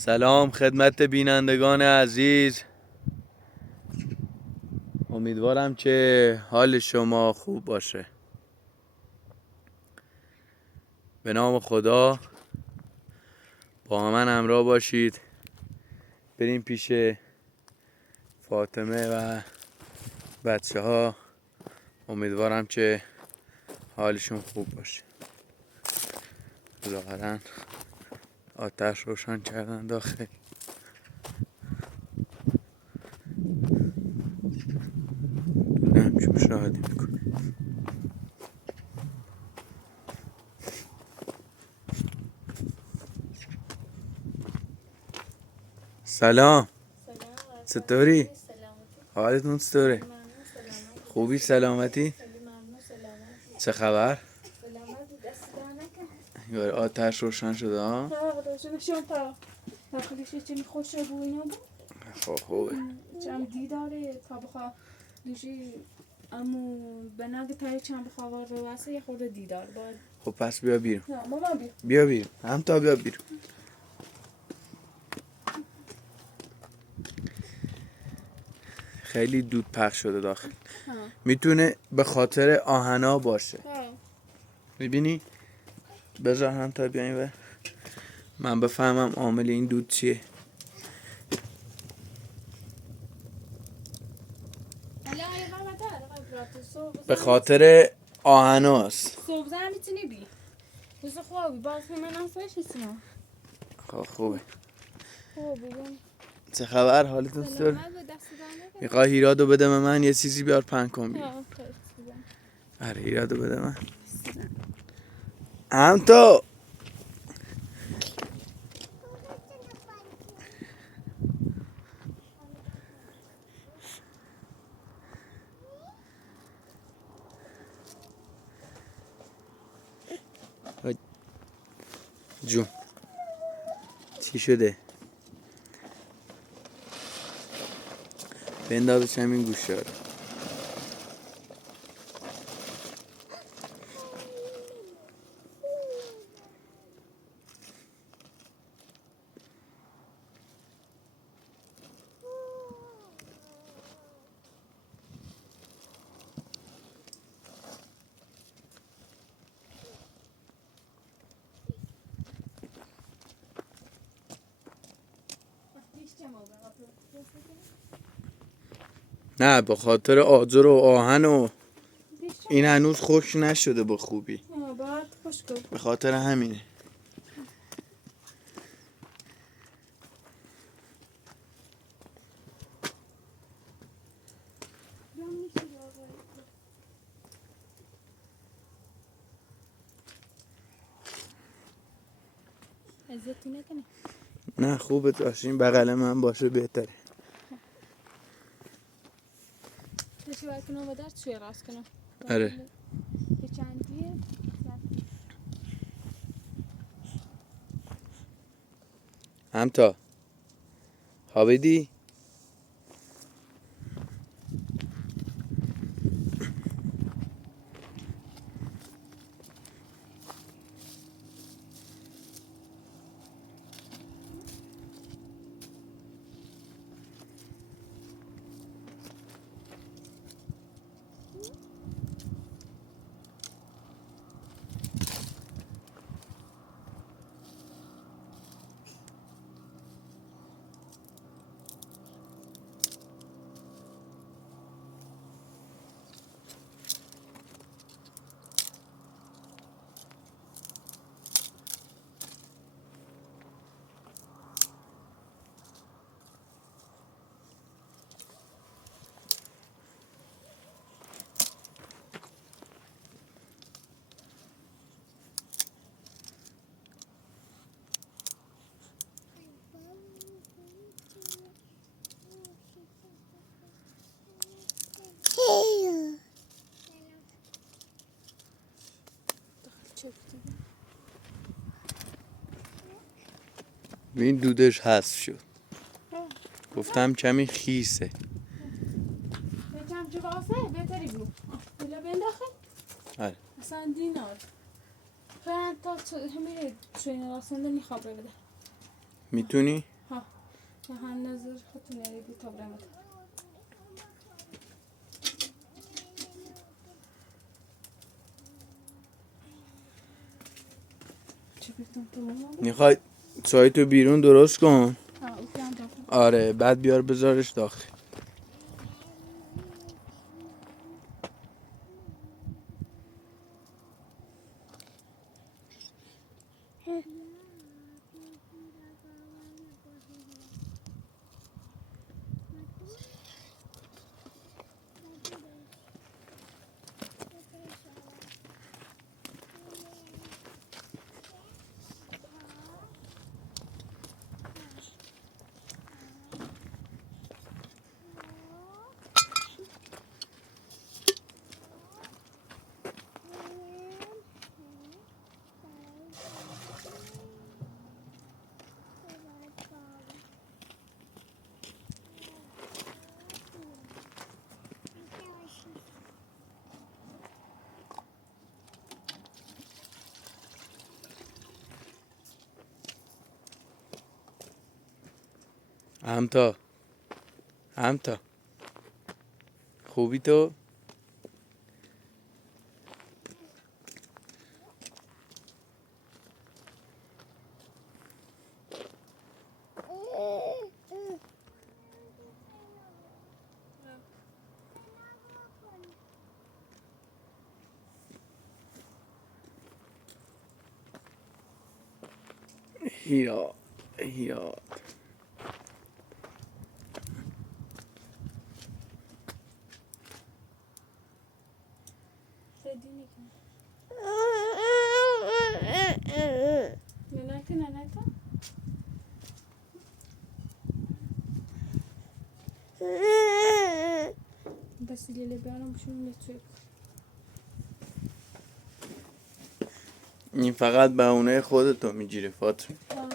سلام خدمت بینندگان عزیز، امیدوارم که حال شما خوب باشه. به نام خدا با من همراه باشید، بریم پیش فاطمه و بچه ها. امیدوارم که حالشون خوب باشه. ظاهرا آتش روشن کردن داخل. دودم مشاهده میکنه. سلام، چطوری؟ حالتون چطوره؟ خوبی؟ سلامتی؟ چه خبر؟ آتش روشن شده ها؟ خب خوبه. چم دیداره تا بخوا دوشی امو بناگه تایی چم بخوا رو واسه یه خورده دیدار باید. خب پس بیا بیرون. نه ماما بیا بیرون. هم تا بیا بیرون. خیلی دود پخش شده داخل. میتونه به خاطر آهنا باشه. میبینی؟ بذار هم تا بیاین و من بفهمم عامل این دود چیه. به خاطر آهناست. صبح میتونی بی روز خوابی باز من اصلاش نیستم. خب خوبه. بگم چه خبر؟ حالتون چطور؟ میخوای هیرادو بده به من یه چیزی بیار پهن کن بیار. آره هیرادو بده من. هم تو جون چی شده؟ بندازش همین گوشه رو. نه به خاطر آجر و آهن و این هنوز خشک نشده با خوبی. به خاطر همینه. نه خوبه داشتین بغل من باشه بهتره. آره هم تا خوابیدی؟ این دودش حذف شد. گفتم کمی خیسه. آره اصلا دینار تا همه چوینه راسنده میخوابه بده میتونی؟ ها هم نظر خودتون بی تا برمت چی بگم تو ماما؟ میخوای سایتو بیرون درست کن. ها اوکی هم داخل آره بعد بیار بذارش داخل. همتا خوبی تو؟ یا سدینی کن ننکه بس لیلی بیارم بشون نتوی این فقط بهونه خودتو میگیره فاطمه. ها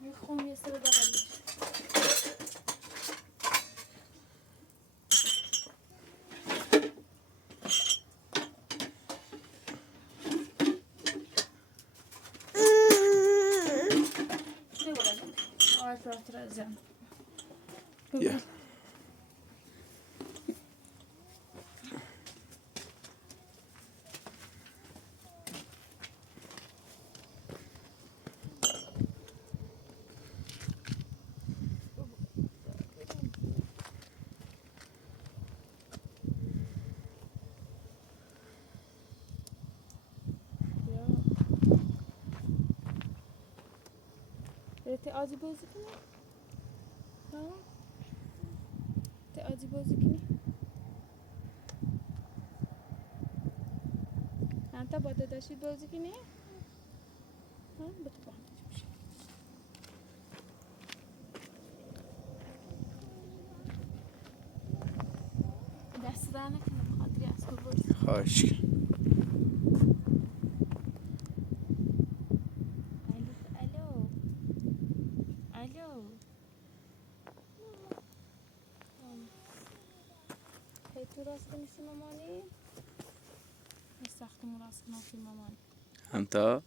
میخوام یه سر بغلش چه بغلش آی فراتر ازم یا ته آزی بازی کنی؟ ها؟ ته آزی بازی کنی؟ انت با داداشی بازی کنی؟ ها؟ با تو با هم بازی دست در نکنه بخاطری از تو بازی خواهش کن. الو هی تو راست نیستی مامانی؟ ساختمون راست نافی مامان همتا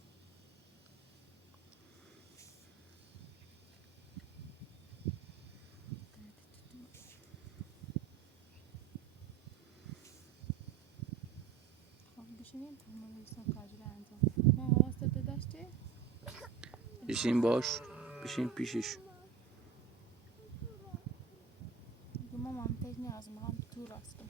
خب بشینیم تمام بیستان کاجر انجام ما واسه داشتی؟ بشین باش بشین پیشش. دیگه مامان تک نیاز میخوام تو راست کنم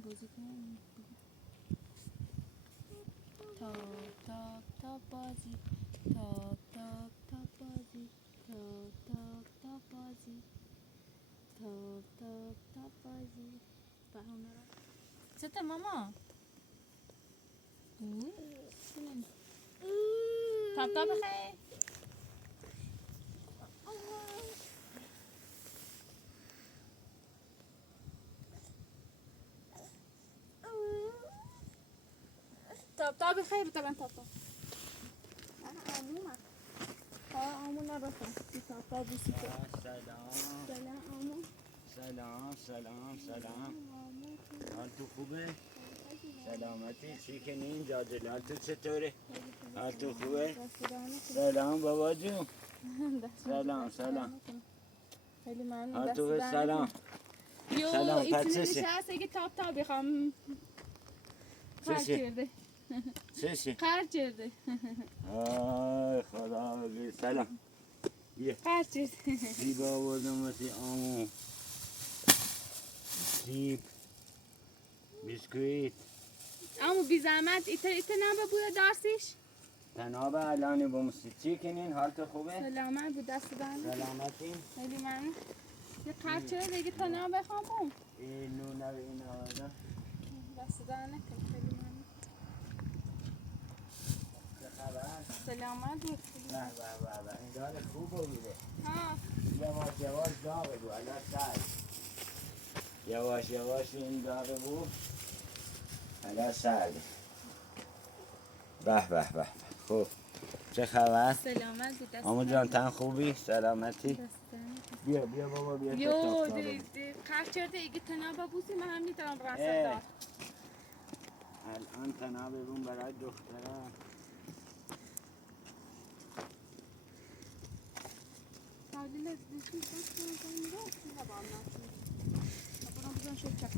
بازی کنیم تاپ بازی تاپ بازی تاپ بازی تاپ بازی بهونه را چته ماما تاپ بخیر تاپ بخیر طبعا تاپ انا عموما اه عموما بیا بخون کتاب بابوسی کن. سلام حال تو خوبه؟ سلامتی چی کنین جاجل حال تو چطوره؟ حال تو خوبه؟ سلام بابا جون سلام خیلی ممنون. حال تو سلام سلام ایتونی نشست اگه تاب بخوام خرج کرده خرج کرده آی خدا بگیر سلام بیا خرج کرده سیب آوردم واسه آمو سیب بیسکویت اما بی زحمت ایتا نبا بوده دارسیش تناب الان بمسی چی کنین حال تو خوبه؟ سلامت بود دست دارم سلامتین خیلی ممنون یه خرج کرده دیگه تا نام بخوام بوم این نونه به این آوردم دست دارم نکن خیلی ممنون چه خبر؟ سلامت بود به این داره خوب بوده ها یواش داغه بود الان سر یواش این داغه بود الان سرده به خوب چه خبر؟ سلامت بود دست آمو جان تن خوبی؟ سلامتی؟ بیا بابا بیا یو خرج کرده ایگه تنابا بوسی من هم میتونم رسل دار الان تنابه بون برای دختره تالیل از دیشی بس کنم رو نبام ناشون برام بزن شد چک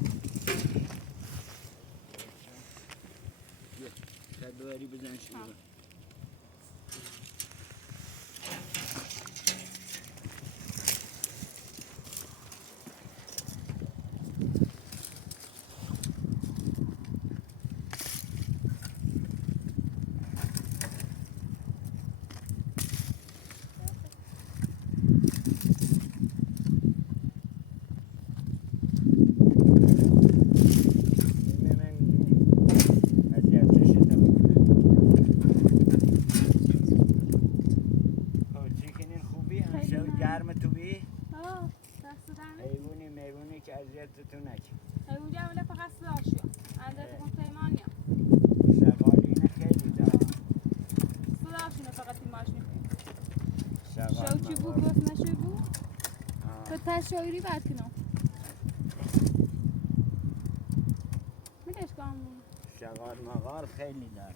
بیا شاید ببری بزن شروع میمونی که اذیتتون نکنه اونجا همونه فقط سلاشو اندر تکن پیمانی شغالینه خیلی داره سلاشونه فقط این ماشین شغال شو چی بود گفت نشوی بود تو تشایری بد کنم میدهش کنم شغال مغال خیلی داره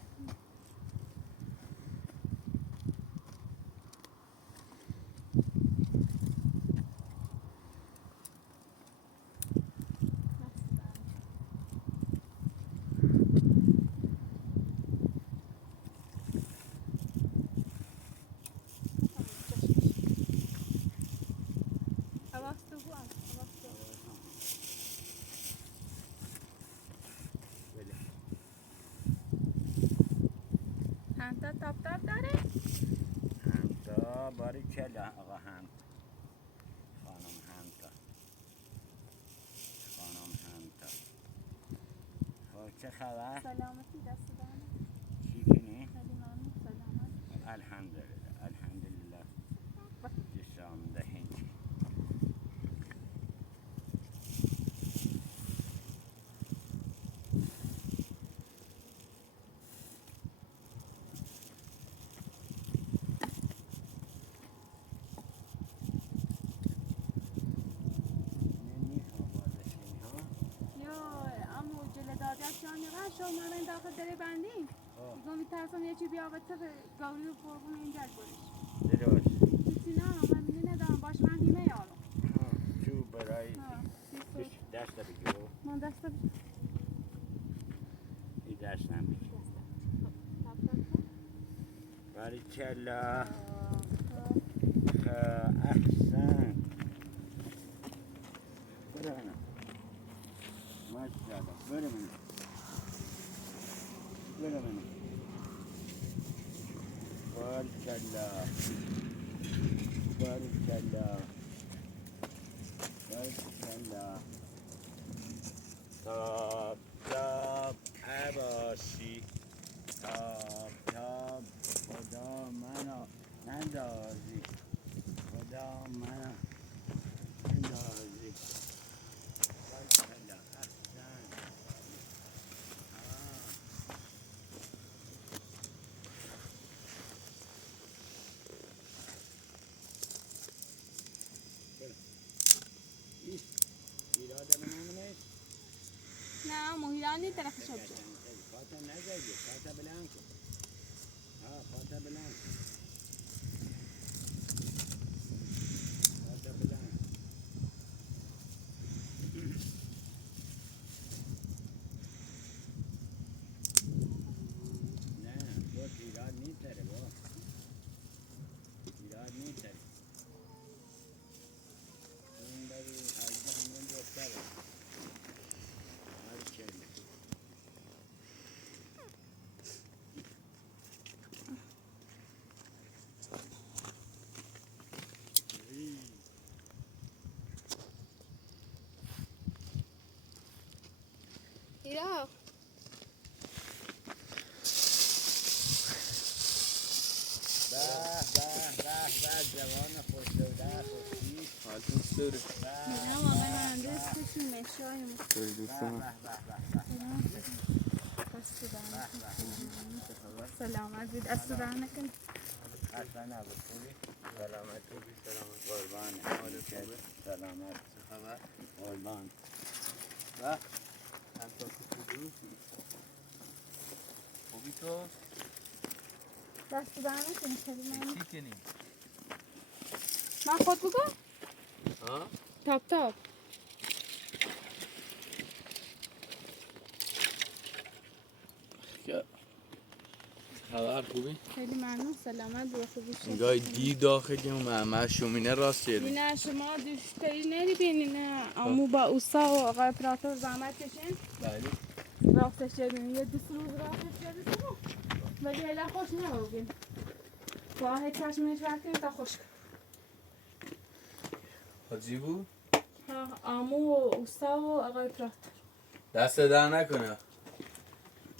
همتا تاب داره؟ همتا باری کلا آقا همتا خانم همتا خب چه خبر؟ سلامتی دست دارم چی کنی؟ خیلی ممنون سلامت الحمدلله جسام دهین شما من داخل دره بندیم دیگه میترسم یه چی بیا به گوری و قربون اینجا برش درست چیزی نه من ندارم باش من هیمه یارم چو برای دست بگیرو من دست بگیر این دست هم بگیر باری کلا احسن بره منم ماشاءالله بره منم بارکالله تاب عباسی تاب خدا منو نندازی بارکالله احسن طرف شب فاتا نزدی فاتا بلند کن فاتا بلند فاتا بلند نه بود ایراد نیتره با ایراد نیتره اون بری از جنگون دختره هر چلی ایرا به جوان خوش‌دوده خوشی حالتون چطوره؟ میدونم آقای مهندس کشون مشایم چطوری دوستان؟ سلامت بید از تو راه نکن اصلا نبود خوبی؟ سلامت خوبی سلامت قربانه حال خوبه؟ سلامت چه خبر؟ قربان و همتا کتودو خوبی تو؟ دست تو راه نکن چی کنی؟ من خود بگو ها؟ تاپ خبر خوبی؟ خیلی ممنون سلامت بود خوبی شد نگاه دی داخلی و شومینه راست یدی نه شما دوشتری نری بینی نه امو با اوسا و آقای اپراتور زحمت کشین بله راستش شدیم یه دوست روز راستش شدیم ولی اله خوش نبودیم واه چشمش وقتی تا خوش حاجی بود؟ امو و اوسا و آقای اپراتور دست در نکنه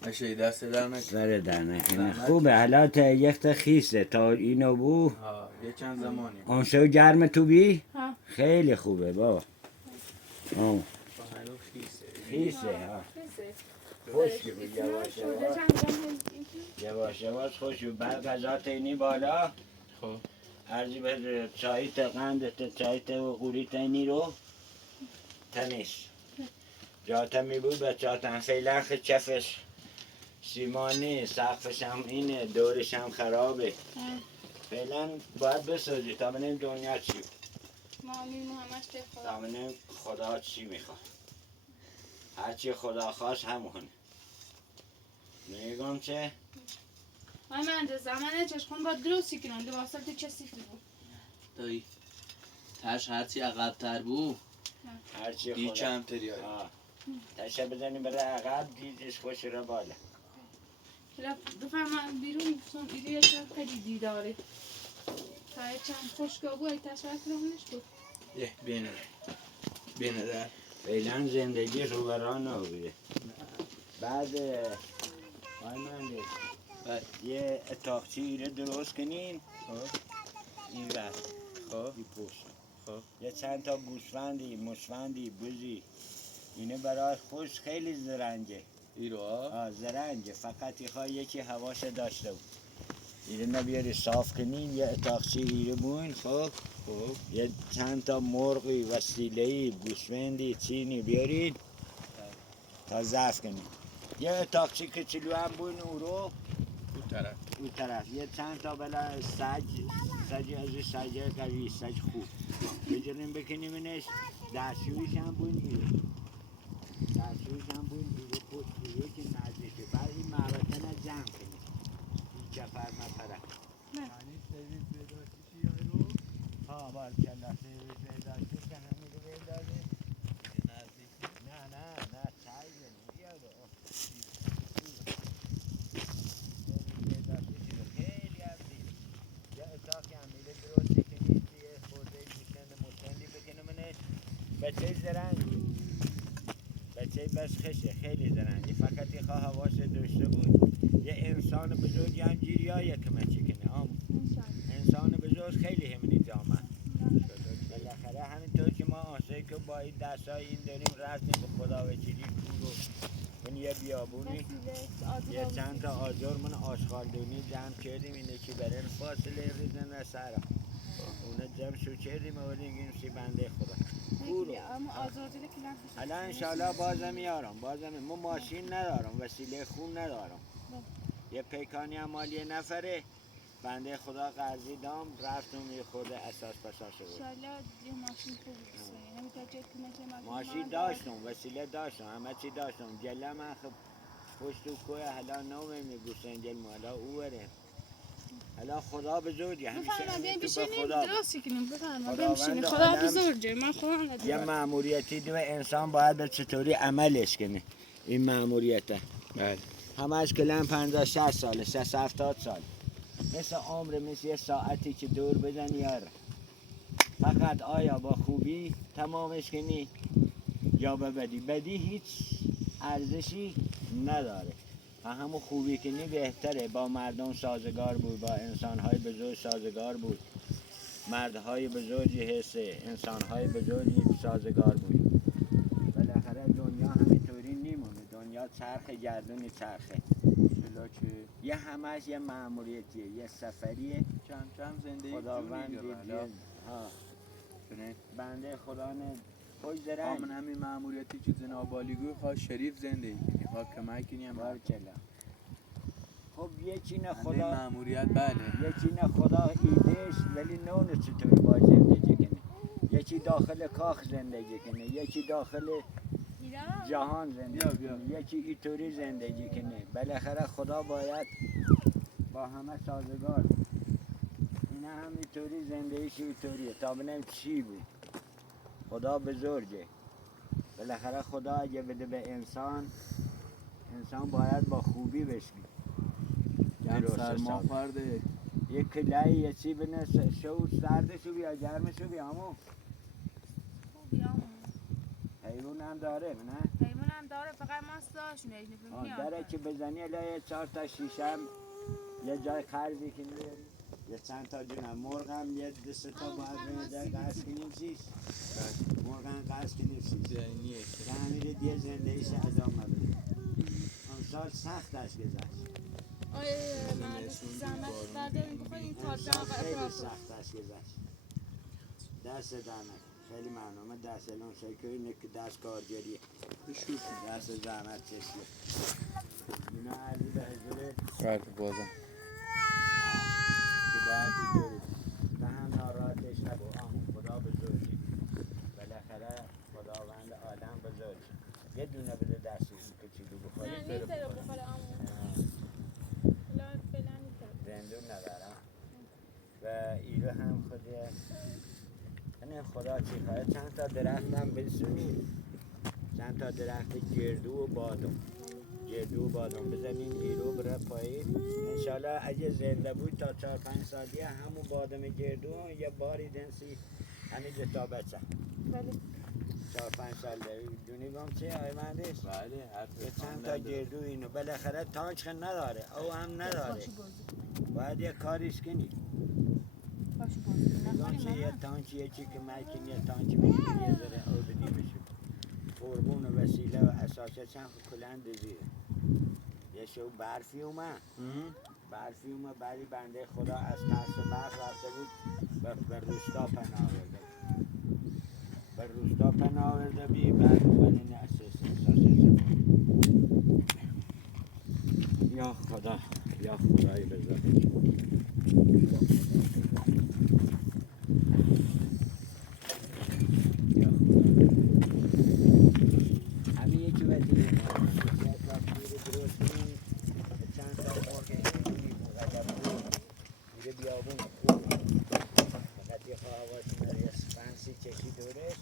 نشه دست در نکنه سر در نکنه خوبه حالا تا یک تا خیسه تا اینو بو ها یه چند زمانی آنشو گرم تو بی ها خیلی خوبه با با هنو خیسه خیسه ها خوش بود یواش یواش خوش بود بعد غذا تینی بالا خب ارزی به چایی تا قند چایی تا و قوری تینی رو تنیش جاتا می بود بچه ها تن فیلخ چفش سیمانی سقفش هم اینه دورش هم خرابه فعلا باید بسازی تا ببینیم دنیا چی مامین همش تا ببینیم خدا چی میخواد هرچی خدا خواست همونه میگم چه آقای مهندس زمان چشخون با درستی کنن دو واسه تو چه سیفی بود دایی تش هرچی عقب‌تر بود هرچی دی خدا کمتری های تشه بزنیم بره عقب دیدش خوش رو بالا بفرما بیرون چون ایده یه شب خیلی دیداره تا یه چند خوشگاه بود ای تشویق رهنش بود بینه در فعلا زندگی رو بران نبوده بعد آی مهندس یه اتاقچی ایره درست کنین این وقت خب این پشت خب یه چند تا گوسفندی مشفندی بزی اینه برای خوش خیلی زرنگه ایرو زرنگه فقط یخواه یکی هواش داشته بود ایره نبیاری صاف کنین یه اتاقچی ایره بوین خب یه چند تا مرغی وسیله‌ای گوسفندی چینی بیارید تا ضعف کنین یه اتاقچی کچلو هم بوین او رو اون طرف یه چند تا بلا سج از سج قوی سج خوب بجرین بکنیمش دستشویش هم بوین ایره دستشویش هم بوین ایره پشت یکی نزدیشه بعد این محوطن رو جمع کنیم این چفر مفره یعنی سرویس بهداشتیشی یا رو؟ ها بارکلا سرویس بهداشتی که همین رو بهداده نه چای بینیم بیا رو خیلی هم دید یه اتاقی هم میره درستی که نیستی یه خورده گوشند مستندی بکنه منه بچه زرنگی بچه بس خشه خیلی زرنگی فقط یه خواه هواش داشته بود یه انسان بزرگی هم جیری های کمه چکنه انسان بزرگ خیلی همینی جامعه بالاخره همینطور که ما آسایی که با این دستای این داریم رفتیم به خدا وکیلی کورو من یه بیابونی یه چند تا آجر من آشغالدونی جمع کردیم اینه که برن فاصله ریزن سرا اون جمع شو کردیم و دیگه سی بنده خدا نگیری اما آزاردی که لحظه الان انشالله بازم میارم ما ماشین ندارم وسیله خون ندارم یه پیکانی هم مال یه نفره بنده خدا قرضی دام رفتم یه خورده اساس پساس بود انشالله یه ماشین خوبی بسنی همین تا جد که مثل ماشین داشتم وسیله داشتم همه چی داشتم جله من خب پشت و کوه حالا نومه میگوشن جل مالا او بره حالا خدا بزرگی همیشه بفرما بیاین تو به بشینیم خدا درستی کنیم بفرما بیاین خداوند بشینیم خدا عالم بزرگه من خدا یه ندارم مأموریتی دو انسان باید به چطوری عملش کنه این مأموریته بله همش کلن 50 60 ساله 60 70 سال مثل عمر مثل یه ساعتی که دور بزنی یار فقط آیا با خوبی تمامش کنی یا به بدی هیچ ارزشی نداره و همون خوبی کنی بهتره با مردم سازگار بود با انسانهای بزرگ سازگار بود مردهای بزرگی هسته انسانهای بزرگی سازگار بود بالاخره دنیا همینطوری نیمونه دنیا چرخ گردونی چرخه چلا که یه همش یه مأموریتیه یه سفریه کم کم زندگی خداوند جونی دیگه حالا ها کنه بنده خدا نه خوش زرنگ من همین مأموریتی که جناب عالیگوی خواه شریف زندگی کنی خواه کمک کنی هم بارکلا خب یکی نه خدا خدا مأموریت بله یکی نه خدا ایدهش ولی نونه چطوری باید زندگی کنه یکی داخل کاخ زندگی کنه یکی داخل جهان زندگی بیا. کنه یکی اینطوری زندگی کنه بالاخره خدا باید با همه سازگار اینا هم اینطوری زندگیش اینطوریه تا بنام چی بود خدا بزرگه بالاخره خدا اگه بده به انسان باید با خوبی بشنی کم سرما خورده یک کلایی یه چی بنه شو سردشو بیا گرمشو بیا همون خوبی همون حیوان هم داره نه؟ حیوان هم داره فقط ماست داشت داره که بزنی الهی 4 تا شیشم یه جای خرزی کنی یه چند تا جونم مرغ هم یه دسته تا باید به جای قرص کنیم چیز مرغ هم قرص کنیم چیز که همیره دیگه زندگیش ادامه بده اون سال سختش گذشت آره من زحمت برداریم بخواهیم این اون تازه سال خیلی اطراف سختش گذشت دست دانه خیلی ممنون دست الان شکری نک دست کارگریه دست زحمت کشیه اینا عرضی به حضور فرد بازم که باید اینطوری و هم ناراحتش نبو خدا بزرگی بالاخره خداوند عالم بزرگی یه دونه بده دستی کچیلو بخوری نه نیتره بخوره امون فعلا نیتره زندون ندارم و ایرو هم خوده یعنی خدا چی خواهد چند تا درخت هم بسونید چند تا درخت گردو و بادم بزنین ایرو بره پایین انشالله اگه زنده بود تا 4-5 سالیه همون بادم گردو یه باری دنسی همین تا بچه بله 4-5 سال دونی گم چه آی مهندس؟ بله یه چند تا گردو اینو بالاخره تانچ نداره او هم نداره باید یه کاریش کنی گم چه یه تانچ یه چی که مکن یه تانچ میگیری یه ذره او بدی بشون قربون و وسیله و اساسه چند کلند زیره یه شو برفی اومد بعدی بنده خدا از ترس برف رفته بود به روستا پناه آورده بی بعد اومد این اساسه یا خدای بزرگ همین یکی وزیره چند تا مرگه اینجوری میره بیابون خوب فقط یه خواهواش میره یه فنسی چشی دورش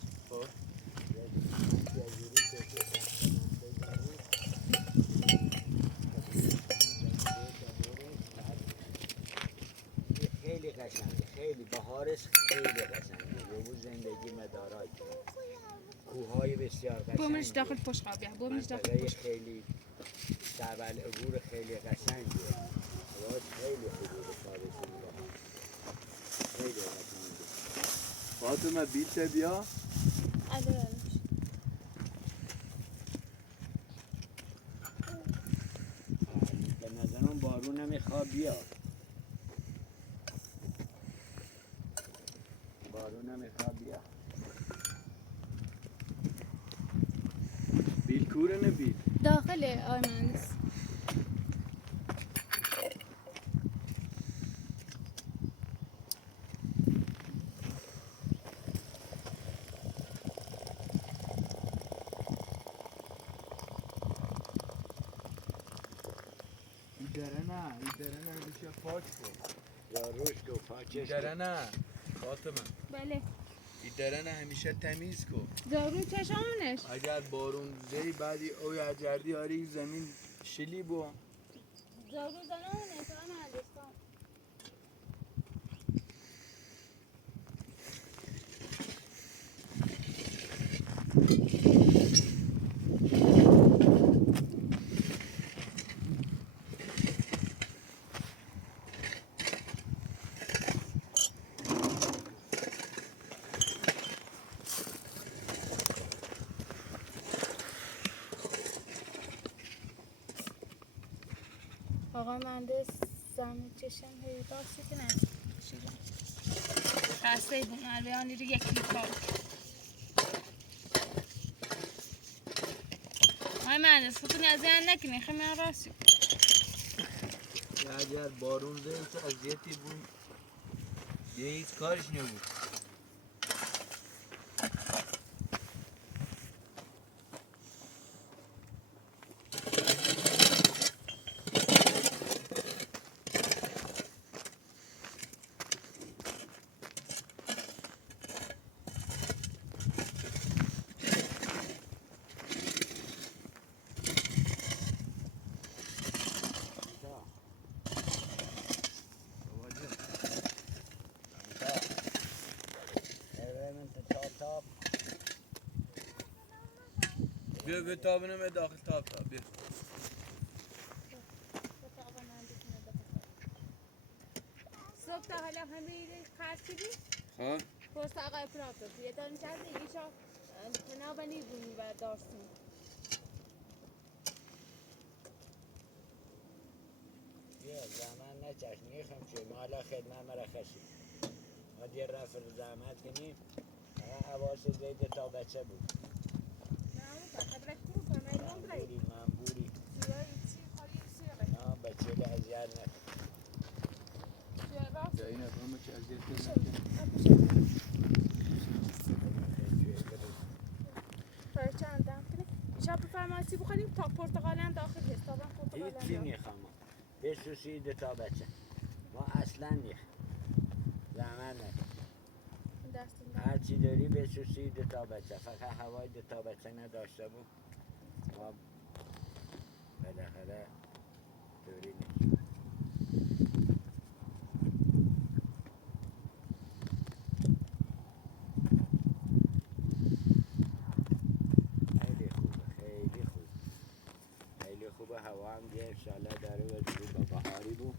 خیلی قشنگه خیلی بهارش خیلی قشنگه یه زندگی مدارایی کوههای بسیار قشنگ بومش داخل پشقابیه بومش داخل منطقه پشقابیه خیلی جبل عبور خیلی قشنگه هواش خیلی خوبه به تابستون خیلی قشنگه فاطمه بیچه بیا به نظرم بارون نمیخواد بیاد بارون میخواد بیا. بیل کوره نه بیل. داخله آقای مهندس. ایدره نه میشه پاک کن. یا رشد و پاکش ایدره نه فاطمه. بله. ایدره نه همیشه تمیز کن. جارو چشمانش. اگر بارون زی بعدی او یا جردی آری زمین شلی بو. جارو زنانش آقای مهندس. آقا مهندس زمین چشم هی داستی که نه کشیدم خسته بون الان رو یک لیکار آقای مهندس خودتون از این نکنی خیلی من راستی اگر بارون زی تو اذیتی بود دیگه هیچ کارش نبود. بیا به تابنم داخل تاب بیا. صبح تا حالا همه خرچیدی؟ ها؟ پست آقای پراتو یه دانی چند ایشا تنابنی بونی و دارستون بیا زمان نچش میخم چه مالا خدمه مرا خشی ما دیر رفت زحمت کنیم حواس زیده تا بچه بود منبوری بچه لی ازیاد نکن یا این افرامه که اذیت چند دم کنه ایشا بفرمایسی بخوریم تا پرتقال هم داخل هست تا من پرتقال هم هیچی میخوام بسوسیده تا بچه ما اصلا میخوام زحمت نکن هرچی داری بسوسیده تا بچه فقط هوای ده تا بچه نداشته بود ما بالاخره دوری نیست خیلی خوبه خیلی خوب خیلی خوبه هوا هم دیگه انشالله داره و دیگه با بهاری بود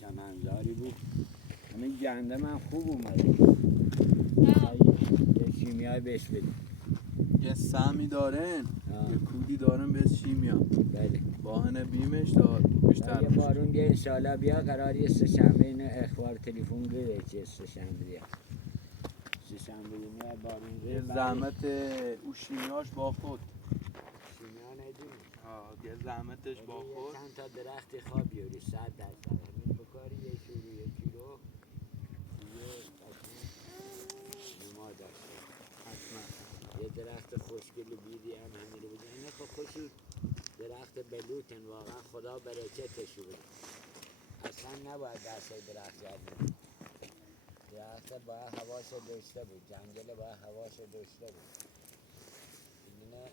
چمنزاری بود همین گنده من خوب اومده یه شیمیای بهش بدیم یه سمی دارن یه کودی دارن به شیمیا بله باهنه بیمش تا بیشتر یه بارون گه انشالله بیا قرار یه سه شنبه اینو اخبار تلفن بده که سه شنبه بیا سه شنبه اینو بارون یه گه زحمت او شیمیاش با خود شیمیا ندونی یه زحمتش با خود چند تا درختی خواب بیاری 100% همین بکاری یه شروع یه کیلو یه نما داشته حتما یه درخت خوشگلی بیدی هم همین رو بزن اینه خب خوشی درخت بلوتن واقعا خدا برکتشو بده اصلا نباید دست درخت جدید درخت باید هواش داشته بود جنگل باید هواش داشته بود اینه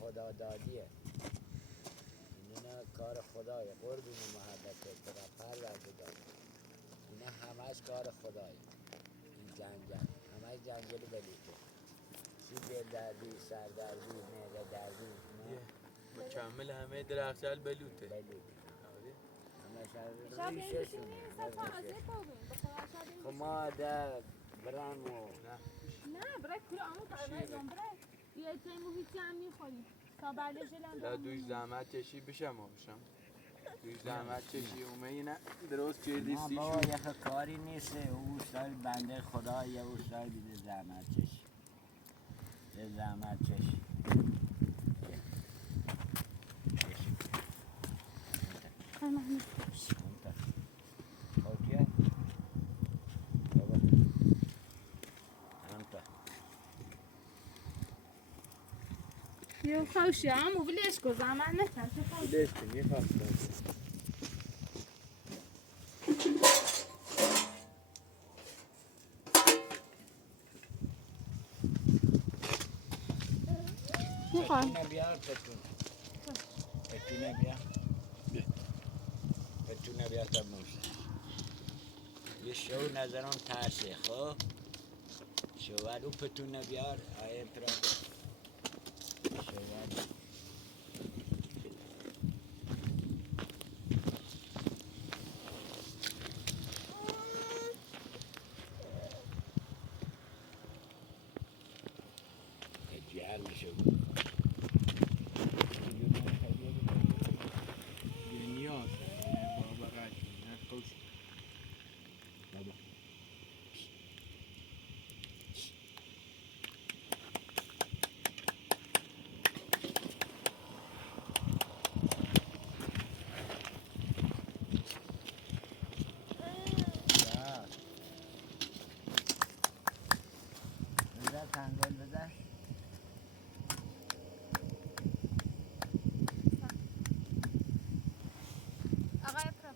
خدا دادیه اینه کار خدای قربون محبته پروردگار اینه همش کار خدای این جنگل همش جنگل بلوته چی دل دردی سر دردی معده دردی مکمل همه درختال بلوته همش ریششونه خب ما در برن و نه برای کل آمو قرمزم برای یه تای محیطی هم میخوریم تا بله جلم لا دوش زحمت کشی بشم آبشم زحمت کشی اومه نه درست جردی نه بابا یه کاری نیست. او استاد بنده خدا یه استاد بیده زحمت کشی. یه زحمت کشی. اوکی. بابا. انت. یه خوشی همو بلیش کن زمان نکن چه خوشی دست میخواستم میخوام پتونه بیار پتونه. پتونه بیار. پتونه بیار تا موشه. یه شو نظرم ترسه خب. شوالو پتونه بیار آیه پرا. شوالو. گرم شو. نیاز بابا قد خوش بابا. بذار تنگل بذار. آقای پرا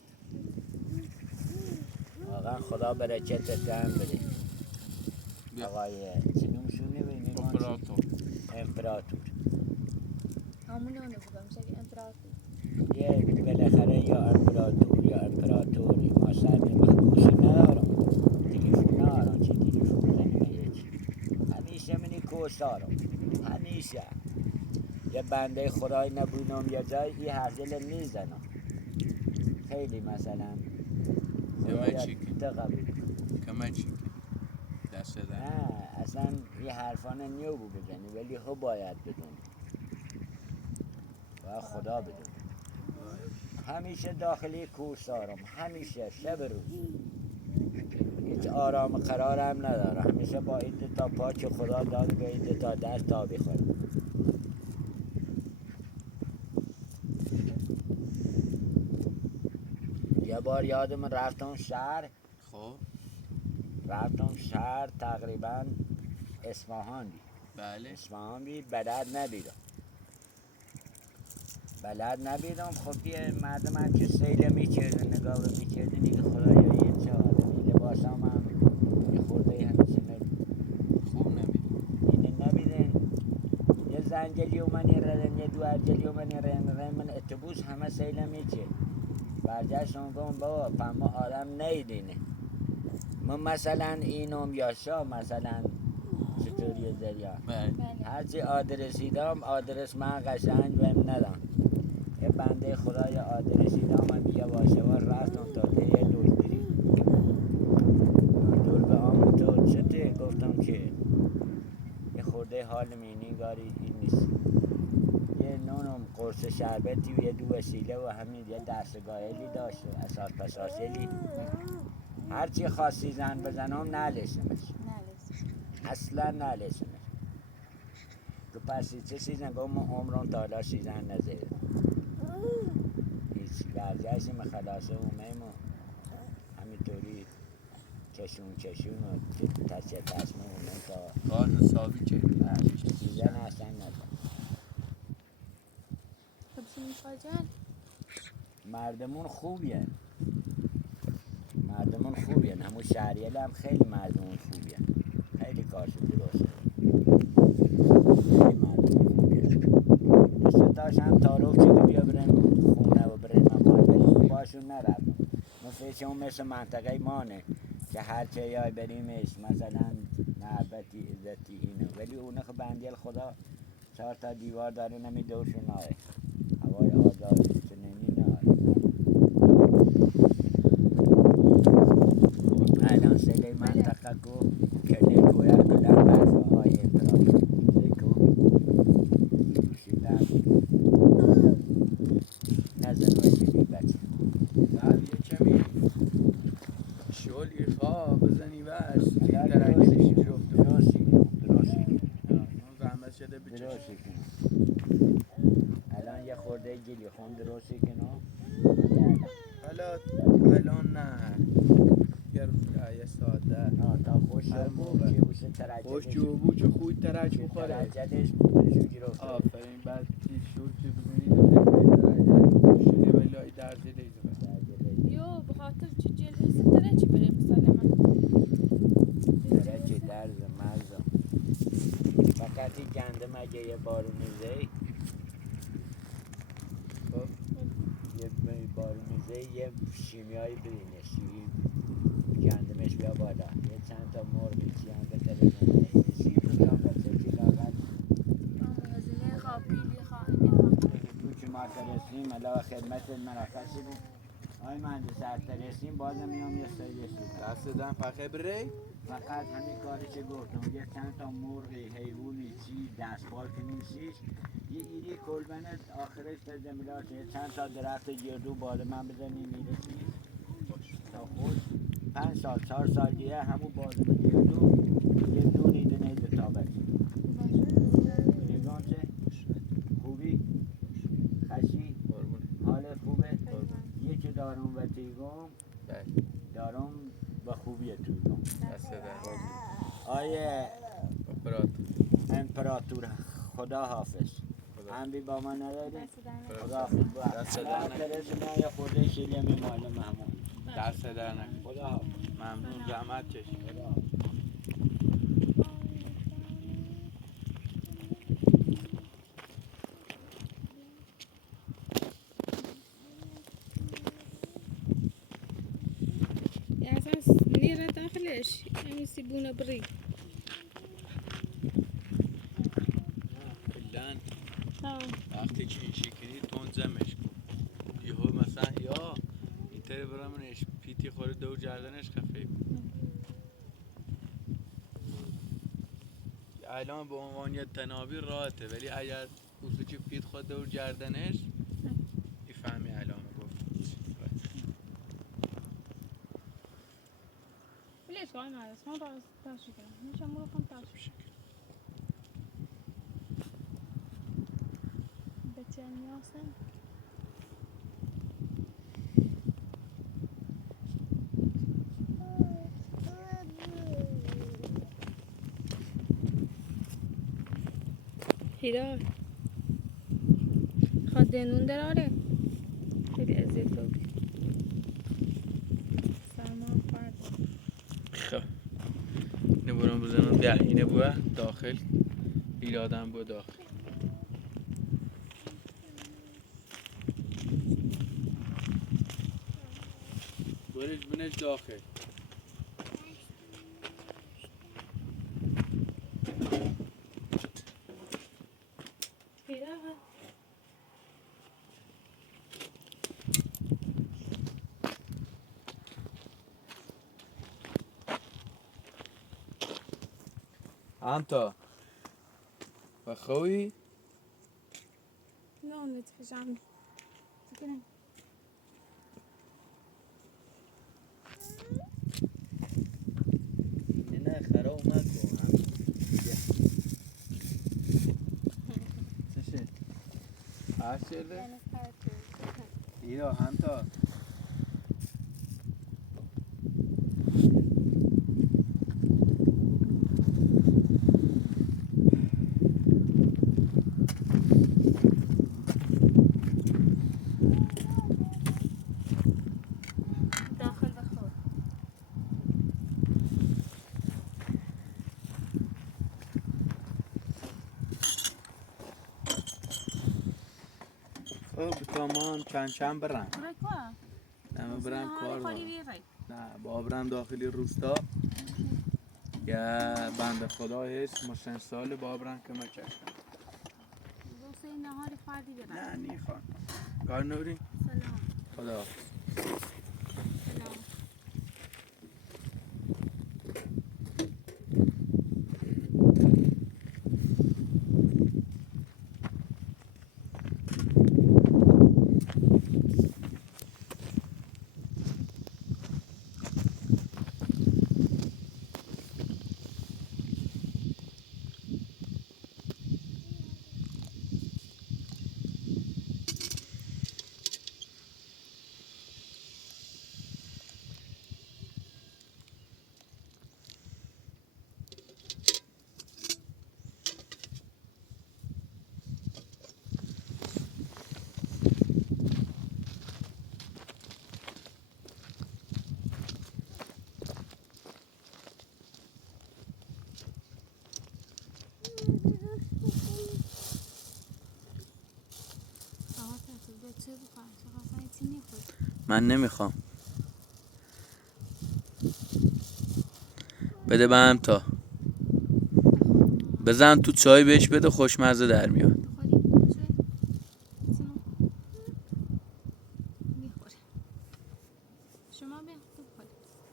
واقعا خدا برکتت هم بده. بیا. آقای چنومشونه بینیم امپراتور. همونه اونه بودم شکل امپراتور یه بالاخره یا امپراتور یا امپراتوری ما سرمی مخبوسی ندارم. تلفون ندارم چه تلفون بزنیم یکی. همیشه منی کوستارم. همیشه. یه بنده خدای نبودم یا جای این حرزل میزنم. خیلی مثلا خدایا قبول کن. کمه چی دست دادن نه اصلا یه حرفانه نیو بزنی ولی هو باید بدونی و خدا بدونی. همیشه داخلی کوسارم. همیشه شب روز. هیچ آرام و قرارم نداره. همیشه با این تا پا که خدا داد به این تا دست تا بخورم. یه بار یادم رفتم شهر. خب رفتم شهر تقریبا اصفهان بی. بله اصفهان بی بلد نبیدم. بلد نبیدم. خب یه مردم هم که سیله میکردن نگاه میکردن دیگه خدایا یه چه آدمی لباسم هم یه خورده همیشه خوب نمیدونم اینه نبیدن. یه زنجلی اومنی ردن یه دو عجلی اومنی ردن من اتوبوس همه سیله میکرد. برگشتم گفتم بابا پما آدم نیدینه. من مثلا اینم یا شا مثلا چطوری دریا بله هرچی آدرسی دام آدرس من قشنگ بهم ندم. یه بنده خدای آدرسی دام من بیا باشه و رفتم تا ده یه دزدی. دور به آمون تو چطه گفتم که یه خورده حال مینی گاری این نیست. یه نونم قرص شربتی و یه دو وسیله و همین یه دستگاهلی داشت و اساس پساسلی. هرچی خواستی زن بزنم نلسمش. اصلا نلسمش. تو پسی چه سیزن گفت من عمرم تا حالا سیزن نزدم. هیچ برگشتیم خلاصه اومیم و همینطوری کشون و تچه تصمیم اومیم تا کار حسابی که سیزن اصلا ندارم. خب چی میخوای جان؟ مردمون خوبیه. مردمون خوبیه. همون شهریل هم خیلی مردمون خوبیه. خیلی کارشون درسته. خیلی مردمون خوبیه. دوست داشتم تعارف چه بیا برم خونه و برم مال ولی باشون نرفتم. من فکرم مثل منطقه مانه که هر چه یای بریمش مثلا محبتی عزتی اینه ولی اونه خب بندیل خدا 4 تا دیوار داره نمی دورشون ناره. هوای آزادی چنینی ناره. الان سلی منطقه کو کلی کویا کلم برف های اتراک سیکو شیدن نزن وشیدی بچه گلی خواه بزنی بس توی الان ترکیش گیر افتاد درستی اون زحمت شده بچش درستی کنم الان یه خورده گلی خون درستی کنم حالا الان نه یه ساعت ده نه تا خوش هر بود موقع. که بوسه ترجدش خوش جو بود چه خوی ترک بخوره ترجدش بودشو گیر افتاد آفرین بعد تی شور که بزنی داره شده ولی لای درزی لیزه یو بخاطر چی جلوسی تره چی بریم مثلا من ترجه درز مزم فقط این گنده مگه یه بارونیزه خب یه بارونیزه یه شیمیایی برینش گندمش بیا بالا یه چند تا مرغی چی هم بتره سیر رو جان بچه که لاغت هزینه خواه پیلی خواه تو که ما ترسیم علاوه خدمت مرخصی بود آی مهندس هر ترسیم بازم میام یه سایدش رو دست دن فقه بری فقط همین کاری که گفتم یه چند تا مرغی حیوانی چی دستبال که نیستیش یه ایری کلبنه آخرش به زمیلاش یه چند تا درخت گردو بالا من بزنیم میرسید تا خوش 5 سال 4 سال دیگه همون بادم گردو یه دو نیده نیده تابت نگاه چه؟ خوبی؟ خشی؟ حال خوبه؟ یکی دارم و تیگم دارم و خوبیه تویگم دست دن آیه اپرات امپراتور خدا حافظ هم بی با من نداری؟ خدا حافظ دست با دن ترس من یه خورده شیلی میمال محمود دست در نکن خدا حافظ ممنون زحمت کشید خدا حافظ يعني أساس نيرة داخلش يعني يسيبونا بري کلن ها وقتی که این شکلی تونزمش کن یهو مثلا یا اینطوری برامونش پیتی خوره دو جردنش خفه کن الان به عنوان یه تنابی راحته ولی اگر اصوچی پیت خود دور جردنش میفهمی الان گفت ليش قايم على اسمه راس تاشي كده مش امور كم تاشي بتشان ياسن هيرا خدنون دراره خیلی اذیت بود سلمان فرد خب نبرم بزنم دهینه بوه داخل ایرادم بو داخل برش بنش داخل هيرا انتا و خوی لا نتفش عنه تكلم نه خراب مکن چشه هر شده ایرا انتا داخل بخور خب تمام چند برم برای کار نه برم کار خالی دارم بیاری نه با برم داخلی روستا یه بنده خدا هست مسن سال با برم که مچشم روسه نهار فردی بیاری نه نیخوام کار نوری سلام خدا سلام من نمیخوام. بده به همتا. بزن تو چای بهش بده، خوشمزه در میاد.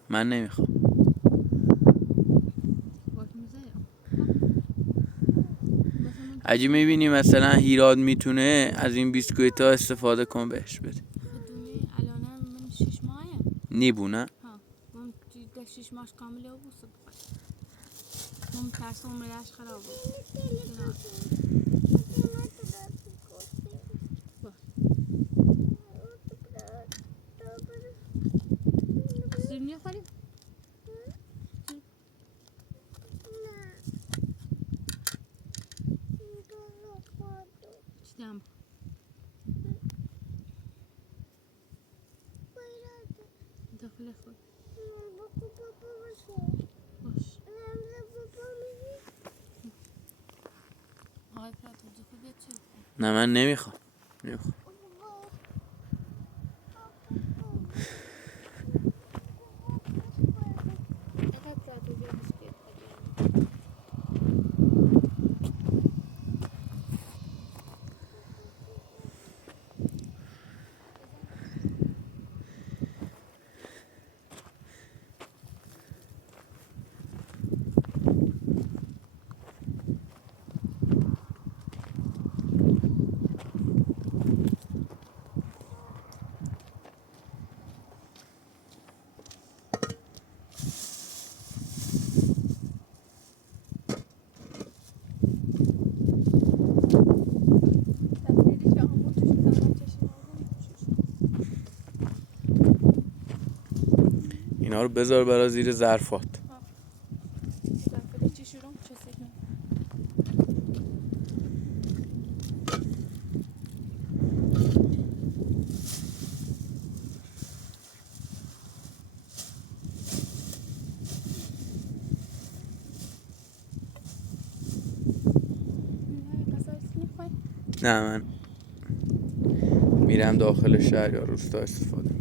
من نمیخوام. اگه میبینی مثلا هیراد میتونه از این بیسکویت ها استفاده کن بهش بده. نیبو نه؟ نه من نمیخوام. اینا رو بذار برا زیر ظرفات. نه من میرم داخل شهر یا روستا استفاده.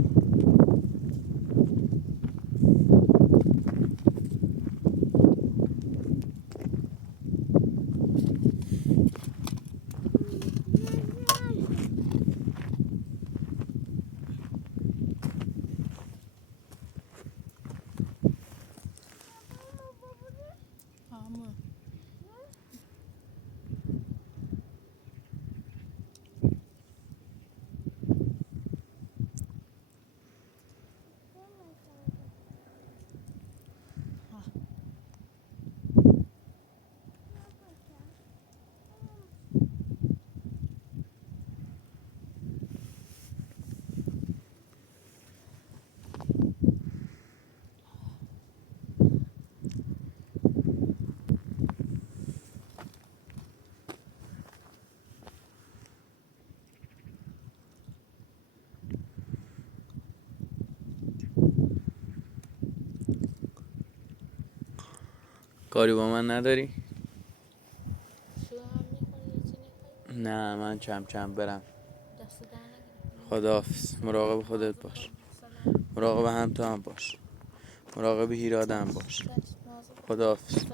کاری با من نداری؟ نه من کم کم برم. خداحافظ. مراقب خودت باش. مراقب همتا هم باش. مراقب هیراد هم باش. خداحافظ.